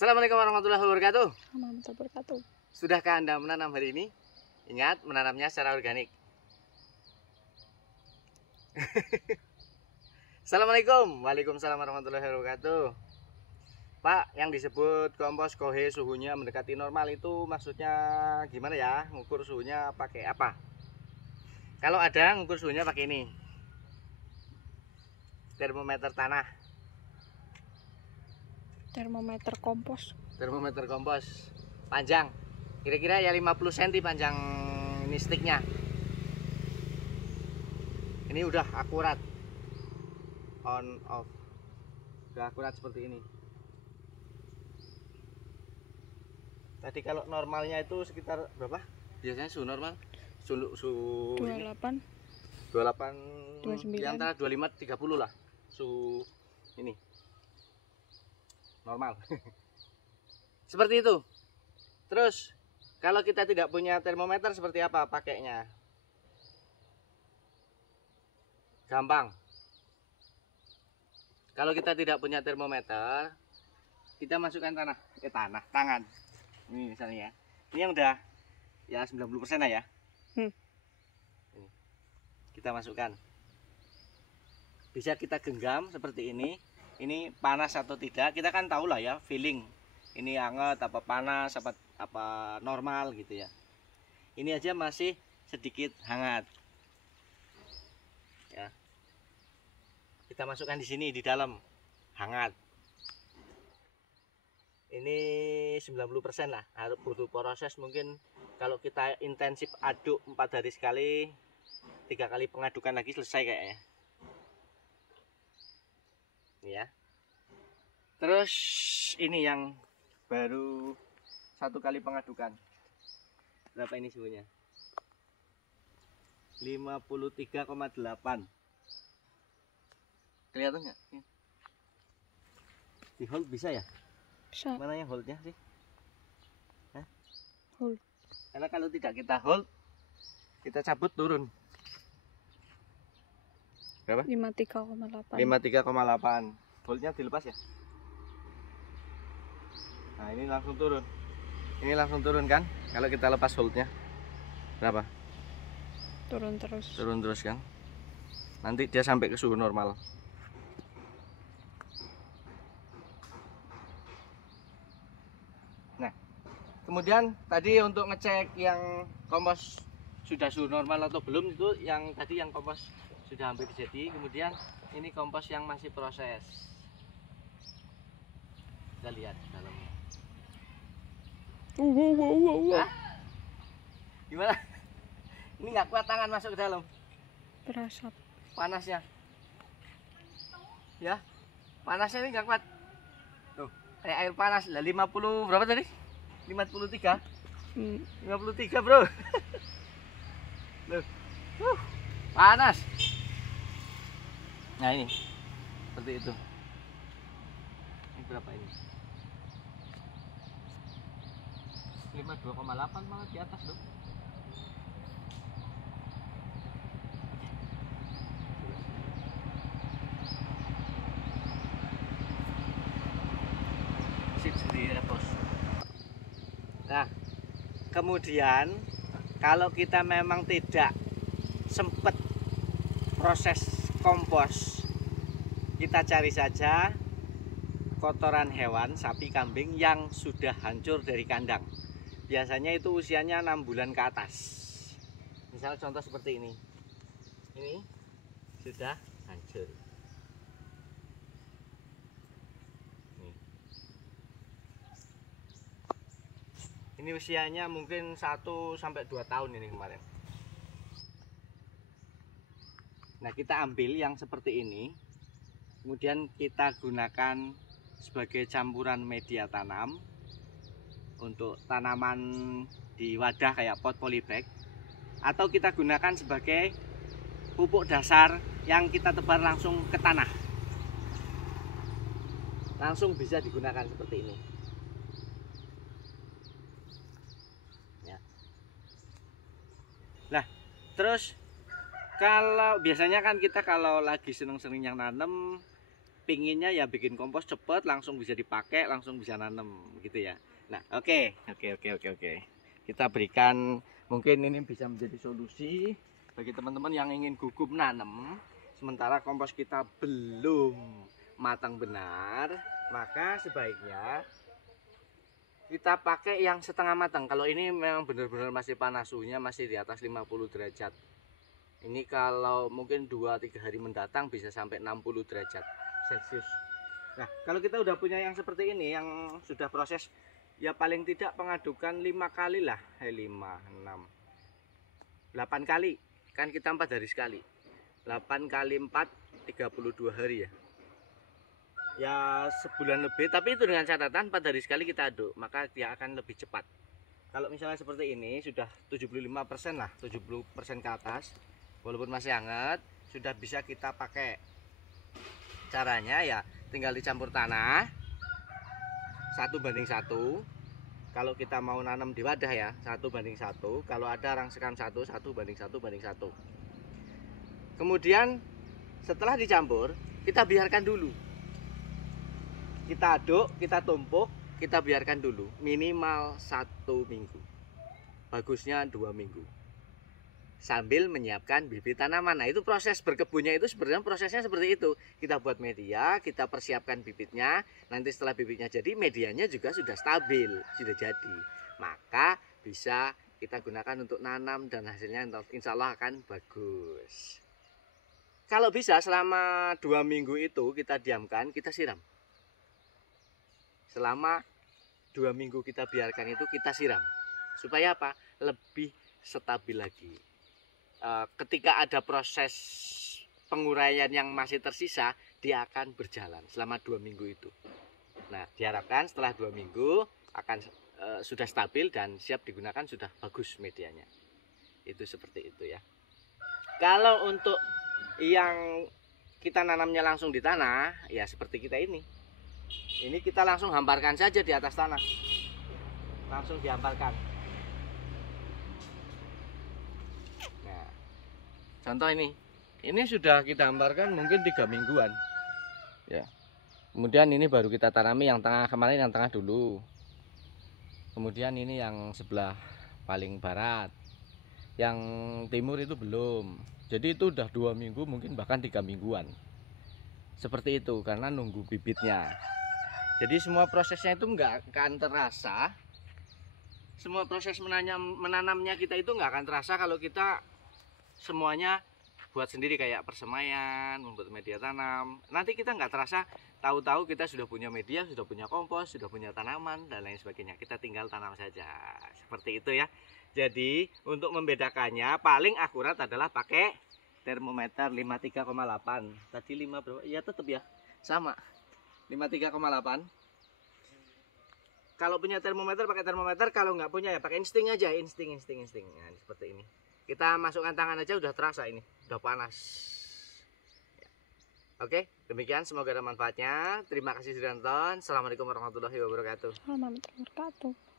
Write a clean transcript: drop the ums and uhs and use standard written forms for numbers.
Assalamualaikum warahmatullahi wabarakatuh. Warahmatullahi wabarakatuh. Sudahkah Anda menanam hari ini? Ingat, menanamnya secara organik. Assalamualaikum. Waalaikumsalam warahmatullahi wabarakatuh. Pak, yang disebut kompos kohe suhunya mendekati normal itu maksudnya gimana ya? Ngukur suhunya pakai apa? Kalau ada, ngukur suhunya pakai ini, termometer tanah. Termometer kompos. Termometer kompos panjang kira-kira ya 50 cm panjang ini sticknya. Ini udah akurat, on off udah akurat seperti ini. Tadi kalau normalnya itu sekitar berapa biasanya suhu normal? Suhu 28 28 29. di antara 25 30 lah suhu ini normal. Seperti itu. Terus kalau kita tidak punya termometer seperti apa pakainya? Gampang. Kalau kita tidak punya termometer, kita masukkan tangan. Ini misalnya ya. Ini yang udah ya 90% lah ya. Ini. Kita masukkan. Bisa kita genggam seperti ini. Ini panas atau tidak, kita kan tahu lah ya, feeling ini hangat apa panas apa normal gitu ya. Ini aja masih sedikit hangat ya. Kita masukkan di sini di dalam hangat. Ini 90% lah, harus butuh proses mungkin kalau kita intensif aduk 4 hari sekali, 3 kali pengadukan lagi selesai kayaknya. Ya. Terus ini yang baru 1 kali pengadukan. Berapa ini suhunya? 53,8. Kelihatan nggak? Di hold bisa ya? Bisa. Mana yang holdnya sih? Hah? Hold. Karena kalau tidak kita hold, kita cabut turun. Berapa? 53,8. 53,8. Voltnya dilepas ya. Nah, ini langsung turun. Ini langsung turun kan? Kalau kita lepas voltnya. Berapa? Turun terus. Turun terus kan? Nanti dia sampai ke suhu normal. Nah, kemudian tadi untuk ngecek yang kompos sudah suhu normal atau belum, itu yang tadi yang kompos sudah hampir jadi. Kemudian ini kompos yang masih proses. Kita lihat dalamnya. Hah? Gimana? Ini nggak kuat tangan masuk ke dalam. Berasap. Panasnya. Ya. Panasnya ini nggak kuat. Tuh, kayak air panas. Lah 50 berapa tadi? 53. 53, Bro. Loh. Panas. Nah, ini. Seperti itu. Ini berapa ini? 52,8 malah di atas loh. Sip sendiri repos. Nah, kemudian kalau kita memang tidak sempat proses kompos, kita cari saja kotoran hewan sapi kambing yang sudah hancur dari kandang. Biasanya itu usianya 6 bulan ke atas. Misal contoh seperti ini. Ini sudah hancur. Ini usianya mungkin 1 sampai 2 tahun ini kemarin. Nah, kita ambil yang seperti ini. Kemudian kita gunakan sebagai campuran media tanam untuk tanaman di wadah kayak pot polybag, atau kita gunakan sebagai pupuk dasar yang kita tebar langsung ke tanah. Langsung bisa digunakan seperti ini. Ya. Nah, terus kalau biasanya kan kita kalau lagi seneng-seneng yang nanem, kepinginnya ya bikin kompos cepet, langsung bisa dipakai, langsung bisa nanem gitu ya. Nah, oke. Kita berikan, mungkin ini bisa menjadi solusi bagi teman-teman yang ingin gugup nanam. Sementara kompos kita belum matang benar, maka sebaiknya kita pakai yang setengah matang. Kalau ini memang benar-benar masih panas, suhunya masih di atas 50 derajat. Ini kalau mungkin 2-3 hari mendatang bisa sampai 60 derajat Celcius. Nah, kalau kita udah punya yang seperti ini, yang sudah proses, ya paling tidak pengadukan 5 kali lah. 5, 6, 8 kali. Kan kita 4 hari sekali. 8 kali 4, 32 hari ya. Ya sebulan lebih, tapi itu dengan catatan 4 hari sekali kita aduk, maka dia akan lebih cepat. Kalau misalnya seperti ini sudah 75% lah, 70% ke atas, walaupun masih hangat, sudah bisa kita pakai. Caranya ya tinggal dicampur tanah 1:1. Kalau kita mau nanam di wadah ya 1:1. Kalau ada rangsekan 1:1. Kemudian setelah dicampur, kita biarkan dulu. Kita aduk, kita tumpuk, kita biarkan dulu minimal 1 minggu. Bagusnya 2 minggu. Sambil menyiapkan bibit tanaman. Nah, itu proses berkebunnya itu sebenarnya prosesnya seperti itu. Kita buat media, kita persiapkan bibitnya. Nanti setelah bibitnya jadi, medianya juga sudah stabil, sudah jadi. Maka bisa kita gunakan untuk nanam dan hasilnya insya Allah akan bagus. Kalau bisa selama 2 minggu itu kita diamkan, kita siram. Selama 2 minggu kita biarkan itu kita siram. Supaya apa? Lebih stabil lagi. Ketika ada proses penguraian yang masih tersisa, dia akan berjalan selama 2 minggu itu. Nah, diharapkan setelah 2 minggu akan sudah stabil dan siap digunakan, sudah bagus medianya. Itu seperti itu ya. Kalau untuk yang kita nanamnya langsung di tanah, ya seperti kita ini. Ini kita langsung hamparkan saja di atas tanah. Langsung dihamparkan. Contoh ini sudah kita hamparkan mungkin 3 mingguan ya. Kemudian ini baru kita tanami yang tengah, kemarin yang tengah dulu. Kemudian ini yang sebelah paling barat, yang timur itu belum. Jadi itu udah 2 minggu, mungkin bahkan 3 mingguan. Seperti itu karena nunggu bibitnya. Jadi semua prosesnya itu nggak akan terasa. Semua proses menanamnya kita itu nggak akan terasa kalau kita semuanya buat sendiri, kayak persemaian, membuat media tanam. Nanti kita nggak terasa, tahu-tahu kita sudah punya media, sudah punya kompos, sudah punya tanaman dan lain sebagainya. Kita tinggal tanam saja. Seperti itu ya. Jadi untuk membedakannya paling akurat adalah pakai termometer 53,8. Tadi 5 berapa? Ya tetap ya. Sama. 53,8. Kalau punya termometer pakai termometer, kalau nggak punya ya pakai insting aja, insting. Nah, seperti ini. Kita masukkan tangan aja udah terasa ini, udah panas. Oke, demikian, semoga ada manfaatnya. Terima kasih sudah nonton. Assalamualaikum warahmatullahi wabarakatuh. Assalamualaikum warahmatullahi wabarakatuh.